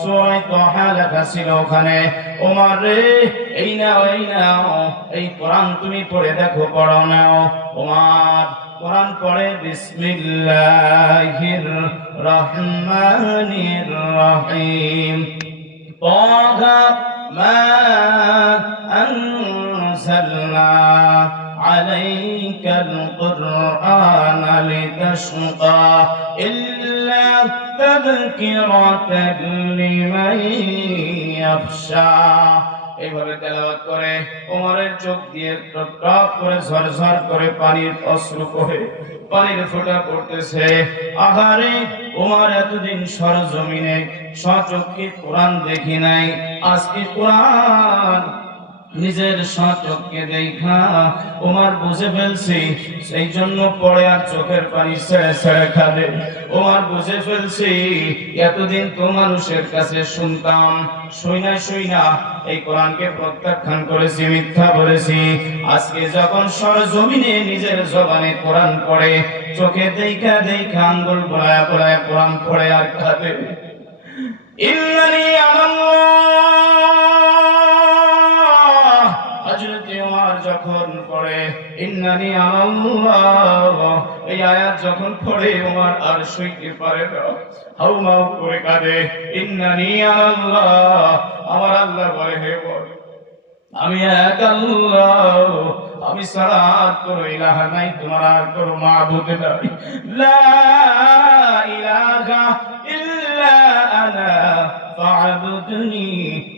সূরা তাহা লেখা ছিল ওখানে। ওমর রে, এই নাও এই কোরআন তুমি পড়ে দেখো, পড়ো নাও। ওমর কোরআন পড়ে, বিসমিল্লাহির রহমানির রহিম, তাহা মা আনজালনা আলাইকাল কুরআনা লিতাশকা ইল্লা তাযকিরাতান লিমান ইয়াখশা। এইভাবে তেলাওয়াত করে ওমরের চোখ দিয়ে টপ করে ঝরঝর করে পানির অশ্রু করে পানির ফোঁটা পড়তেছে। আহারে, ওমর এতদিন সরজমিনে সচক্ষে কোরআন দেখি নাই, আজকে কোরআন নিজের সচক্ষে দেখা ওমর বুঝে ফেলছি, সেই জন্য পড়ে আর চোখের পানি ছেড়ে ছেড়ে খাবে। ওমর বুঝে ফেলছি, এতদিন তো মানুষের কাছে শুনতাম, শুইনা এই কোরআনকে প্রত্যাখ্যান করেছি, মিথ্যা বলেছি। আজকে যখন সরজমিনে নিজের জবানে কোরআন পড়ে, চোখে দেখা আঙ্গুল বলায়া বলায়া কোরআন পড়ে আর খাবে। ইন্নানি আল্লাহ, হযরত ওমর যখন পড়ে ইন্নানি আল্লাহ, এই আয়াত যখন পড়ে ওমর আর সইতে পারে না, হাউমাউ করে কাঁদে। ইন্নানি আল্লাহ, আমার আল্লাহ বলে, হে বল আমি এক আল্লাহ, আমি ছাড়া আর কোনো ইলাহ নাই, তোমার আর কোনো মাবুদ নাই। লা ইলাহা ইল্লা আনা ফা'বুদনি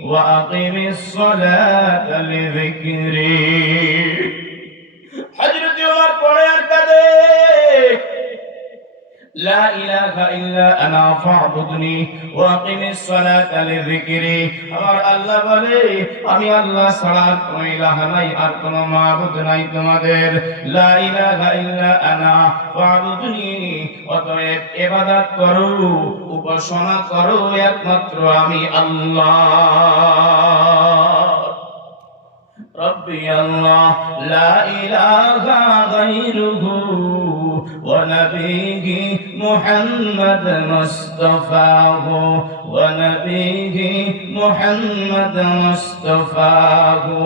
ওয়া আকিমিস সালাতা লিযিকরি। হযরত ওমর পড়ে আর কাঁদে, লা ইলাহা ইল্লা আনা ফা'বুদনি ওয়া আকিমিস সালাতা লিযিকরি। আমার আল্লাহ বলে, আমি আল্লাহ ছাড়া কোনো ইলাহ নাই, আর কোনো মাবুদ নাই তোমাদের। লা ইলাহা ইল্লা আনা ফা'বুদনি, অতএব ইবাদত করো, উপাসনা করো একমাত্র আমি আল্লাহ। রব্বি আল্লাহ, লা ইলাহা গায়রুহু ওয়া নবিয়্যি মুহাম্মদ মুস্তাফাহু ওয়া নবিয়্যি মুহাম্মদ মুস্তাফাহু,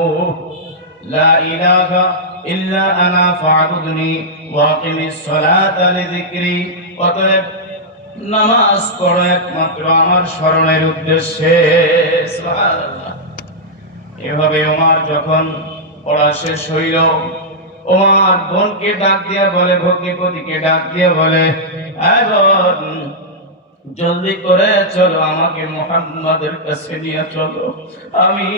লা ইলাহা ইল্লা আনা ফা'বুদনি ওয়া আকিমিস সালাতা লিযিকরি। অতএব নামাজ পড়ো একমাত্র আমার স্মরণের উদ্দেশ্যে। সুবহানাল্লাহ। এভাবে ওমর যখন পড়া শেষ হইল, ওমর বোনকে ডাক দিয়া বলে, ভগ্নিপতিকে ডাক দিয়া বলে, এই বোন, জলদি করে চলো, আমাকে মুহাম্মাদের কাছে নিয়ে চলো, আমি